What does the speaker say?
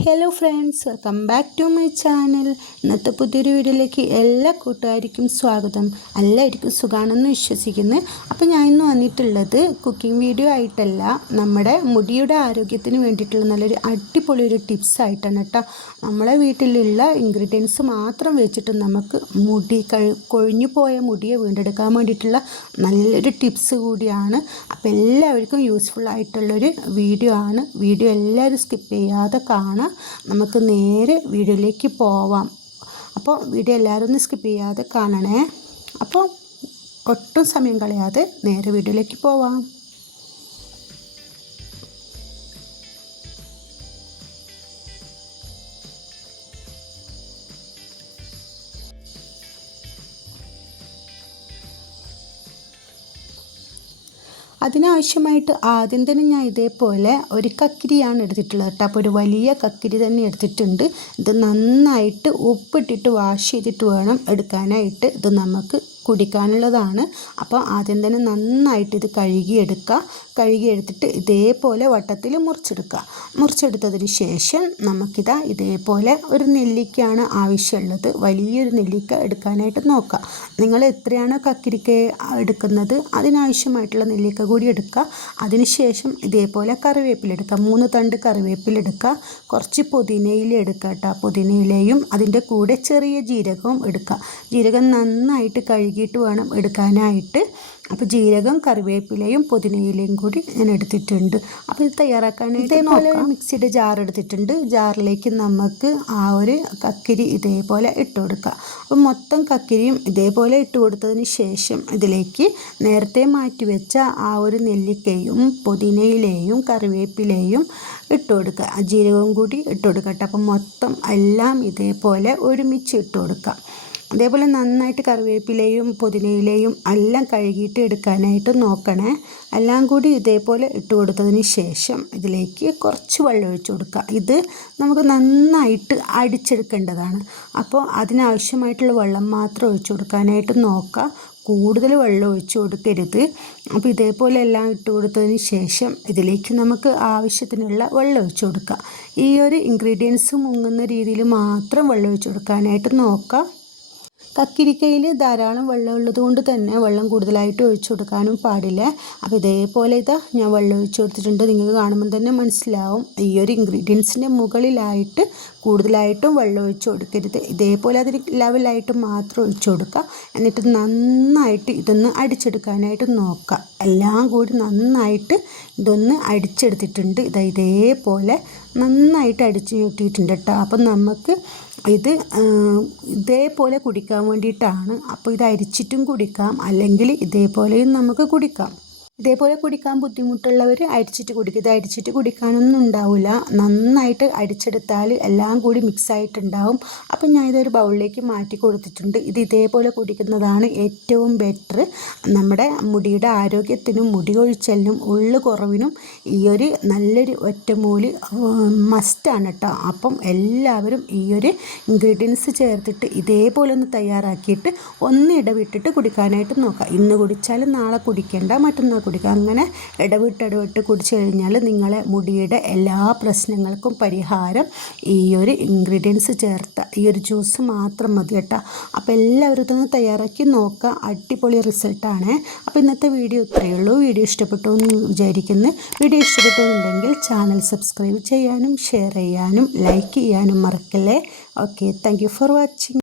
Hello friends welcome back to my channel ഇന്നത്തെ പുതിയൊരു വീഡിയോയിലേക്ക് എല്ലാ കൂട്ടുകാർക്കും സ്വാഗതം. എല്ലാവർക്കും സുഖമാണെന്ന് വിശ്വസിക്കുന്നു. അപ്പോൾ ഞാൻ ഇന്ന് വന്നിട്ടുള്ളത് കുക്കിംഗ് വീഡിയോ ആയിട്ടല്ല നമ്മുടെ മുടിയുടെ ആരോഗ്യത്തിന് വേണ്ടിയിട്ടുള്ള നല്ലൊരു അടിപൊളി ഒരു ടിപ്സ് ആയിട്ടാണ് കേട്ടോ. നമ്മളെ വീട്ടിലുള്ള ഇൻഗ്രീഡിയൻസ് മാത്രം വെച്ചിട്ട് നമുക്ക് മുടി കഴി കൊഴിഞ്ഞു പോയ മുടിയെ വീണ്ടെടുക്കാൻ വേണ്ടിയിട്ടുള്ള നല്ലൊരു ടിപ്സ് കൂടിയാണ്. അപ്പോൾ എല്ലാവർക്കും യൂസ്ഫുൾ ആയിട്ടുള്ളൊരു വീഡിയോ ആണ്. വീഡിയോ എല്ലാവരും സ്കിപ്പ് ചെയ്യാതെ കാണാം നമുക്ക് നേരെ വീഡിയോയിലേക്ക് പോവാം. അപ്പോൾ വീഡിയോ എല്ലാവരും ഒന്ന് സ്കിപ്പ് ചെയ്യാതെ കാണണേ. അപ്പോൾ ഒട്ടും സമയം കളയാതെ നേരെ വീഡിയോയിലേക്ക് പോവാം. അതിനാവശ്യമായിട്ട് ആദ്യം തന്നെ ഞാൻ ഇതേപോലെ ഒരു കക്കിരിയാണ് എടുത്തിട്ടുള്ളത് കേട്ടോ. അപ്പോൾ ഒരു വലിയ കക്കിരി തന്നെ എടുത്തിട്ടുണ്ട്. ഇത് നന്നായിട്ട് ഉപ്പിട്ടിട്ട് വാഷ് ചെയ്തിട്ട് വേണം എടുക്കാനായിട്ട്. ഇത് നമുക്ക് കുടിക്കാനുള്ളതാണ്. അപ്പോൾ ആദ്യം തന്നെ നന്നായിട്ട് ഇത് കഴുകിയെടുക്കുക. കഴുകിയെടുത്തിട്ട് ഇതേപോലെ വട്ടത്തിൽ മുറിച്ചെടുക്കുക. മുറിച്ചെടുത്തതിന് ശേഷം നമുക്കിതാ ഇതേപോലെ ഒരു നെല്ലിക്കയാണ് ആവശ്യമുള്ളത്. വലിയൊരു നെല്ലിക്ക എടുക്കാനായിട്ട് നോക്കുക. നിങ്ങൾ എത്രയാണോ കക്കിരിക്ക എടുക്കുന്നത് അതിനാവശ്യമായിട്ടുള്ള നെല്ലിക്ക കൂടി എടുക്കുക. അതിനുശേഷം ഇതേപോലെ കറിവേപ്പിലെടുക്കുക മൂന്ന് തണ്ട് കറിവേപ്പിലെടുക്കുക കുറച്ച് പുതിനയില എടുക്കുക കേട്ടോ. പുതിനയിലയും അതിന്റെ കൂടെ ചെറിയ ജീരകവും എടുക്കുക. ജീരകം നന്നായിട്ട് കഴുകി കഴുകിയിട്ട് വേണം എടുക്കാനായിട്ട്. അപ്പോൾ ജീരകം കറിവേപ്പിലയും പുതിനയിലയും കൂടി ഞാൻ എടുത്തിട്ടുണ്ട്. അപ്പോൾ ഇത് തയ്യാറാക്കാനായിട്ട് ഇതേപോലെ മിക്സിയുടെ ജാർ എടുത്തിട്ടുണ്ട്. ജാറിലേക്ക് നമുക്ക് ആ ഒരു കക്കിരി ഇതേപോലെ ഇട്ട് കൊടുക്കുക അപ്പോൾ മൊത്തം കക്കിരിയും ഇതേപോലെ ഇട്ട് കൊടുത്തതിന് ശേഷം ഇതിലേക്ക് നേരത്തെ മാറ്റി വെച്ച ആ ഒരു നെല്ലിക്കയും പുതിനയിലയും കറിവേപ്പിലയും ഇട്ട് കൊടുക്കുക. ജീരകവും കൂടി ഇട്ട് കൊടുക്കട്ടെ. അപ്പം മൊത്തം എല്ലാം ഇതേപോലെ ഒരുമിച്ച് ഇട്ട് കൊടുക്കുക അതേപോലെ നന്നായിട്ട് കറിവേപ്പിലയും പുതിനയിലയും എല്ലാം കഴുകിയിട്ട് എടുക്കാനായിട്ട് നോക്കണേ. എല്ലാം കൂടി ഇതേപോലെ ഇട്ട് കൊടുത്തതിന് ശേഷം ഇതിലേക്ക് കുറച്ച് വെള്ളം ഒഴിച്ചു കൊടുക്കുക. ഇത് നമുക്ക് നന്നായിട്ട് അടിച്ചെടുക്കേണ്ടതാണ്. അപ്പോൾ അതിനാവശ്യമായിട്ടുള്ള വെള്ളം മാത്രം ഒഴിച്ചു കൊടുക്കാനായിട്ട് നോക്കുക. കൂടുതൽ വെള്ളം ഒഴിച്ചു കൊടുക്കരുത്. അപ്പോൾ ഇതേപോലെ എല്ലാം ഇട്ട് കൊടുത്തതിന് ശേഷം ഇതിലേക്ക് നമുക്ക് ആവശ്യത്തിനുള്ള വെള്ളം ഒഴിച്ചു കൊടുക്കുക. ഈ ഒരു ഇൻഗ്രീഡിയൻസ് മുങ്ങുന്ന രീതിയിൽ മാത്രം വെള്ളം ഒഴിച്ചു കൊടുക്കാനായിട്ട് നോക്കുക. കക്കിരിക്കയിൽ ധാരാളം വെള്ളം ഉള്ളത് കൊണ്ട് തന്നെ വെള്ളം കൂടുതലായിട്ട് ഒഴിച്ചു കൊടുക്കാനും പാടില്ല. അപ്പോൾ ഇതേപോലെ ഇതാ ഞാൻ വെള്ളം ഒഴിച്ചു കൊടുത്തിട്ടുണ്ട്. നിങ്ങൾക്ക് കാണുമ്പോൾ തന്നെ മനസ്സിലാവും. ഈ ഒരു ഇൻഗ്രീഡിയൻസിന്റെ മുകളിലായിട്ട് കൂടുതലായിട്ടും വെള്ളം ഒഴിച്ചു കൊടുക്കരുത്. ഇതേപോലെ അതിന് ലെവലായിട്ട് മാത്രം ഒഴിച്ചു കൊടുക്കുക. എന്നിട്ട് നന്നായിട്ട് ഇതൊന്ന് അടിച്ചെടുക്കാനായിട്ട് നോക്കുക. എല്ലാം കൂടി നന്നായിട്ട് ഇതൊന്ന് അടിച്ചെടുത്തിട്ടുണ്ട്. ഇതാ ഇതേപോലെ നന്നായിട്ട് അടിച്ച് കിട്ടിയിട്ടുണ്ട് കേട്ടോ. അപ്പം നമുക്ക് ഇത് ഇതേപോലെ കുടിക്കാൻ വേണ്ടിയിട്ടാണ്. അപ്പോൾ ഇത് അരിച്ചിട്ടും കുടിക്കാം. അല്ലെങ്കിൽ ഇതേപോലെയും നമുക്ക് കുടിക്കാം. ഇതേപോലെ കുടിക്കാൻ ബുദ്ധിമുട്ടുള്ളവർ അടിച്ചിട്ട് കുടിക്കും. ഇത് അടിച്ചിട്ട് കുടിക്കാനൊന്നും ഉണ്ടാവില്ല നന്നായിട്ട് അടിച്ചെടുത്താൽ എല്ലാം കൂടി മിക്സ് ആയിട്ടുണ്ടാവും. അപ്പം ഞാൻ ഇതൊരു ബൗളിലേക്ക് മാറ്റി കൊടുത്തിട്ടുണ്ട്. ഇത് ഇതേപോലെ കുടിക്കുന്നതാണ് ഏറ്റവും ബെറ്റർ നമ്മുടെ മുടിയുടെ ആരോഗ്യത്തിനും മുടി കൊഴിച്ചലിനും ഉള്ളു കുറവിനും ഈ ഒരു നല്ലൊരു ഒറ്റമൂലി മസ്റ്റാണ് കേട്ടോ അപ്പം എല്ലാവരും ഈ ഒരു ഇൻഗ്രീഡിയൻസ് ചേർത്തിട്ട് ഇതേപോലെ ഒന്ന് തയ്യാറാക്കിയിട്ട് ഒന്ന് ഇടവിട്ടിട്ട് കുടിക്കാനായിട്ട് നോക്കാം. ഇന്ന് കുടിച്ചാൽ നാളെ കുടിക്കേണ്ട മറ്റന്നാൾ കുടിക്കുക. അങ്ങനെ ഇടവിട്ട് ഇടവിട്ട് കുടിച്ചു കഴിഞ്ഞാൽ നിങ്ങളെ മുടിയുടെ എല്ലാ പ്രശ്നങ്ങൾക്കും പരിഹാരം ഈ ഒരു ഇൻഗ്രീഡിയൻസ് ചേർത്ത ഈ ഒരു ജ്യൂസ് മാത്രം മതി കേട്ടോ. അപ്പോൾ എല്ലാവരും തന്നെ തയ്യാറാക്കി നോക്കുക. അടിപൊളി റിസൾട്ടാണ് അപ്പോൾ ഇന്നത്തെ വീഡിയോ ഇത്രയേ ഉള്ളൂ. വീഡിയോ ഇഷ്ടപ്പെട്ടു എന്ന് വിചാരിക്കുന്നു. വീഡിയോ ഇഷ്ടപ്പെട്ടുണ്ടെങ്കിൽ ചാനൽ സബ്സ്ക്രൈബ് ചെയ്യാനും ഷെയർ ചെയ്യാനും ലൈക്ക് ചെയ്യാനും മറക്കല്ലേ? Okay thank for watching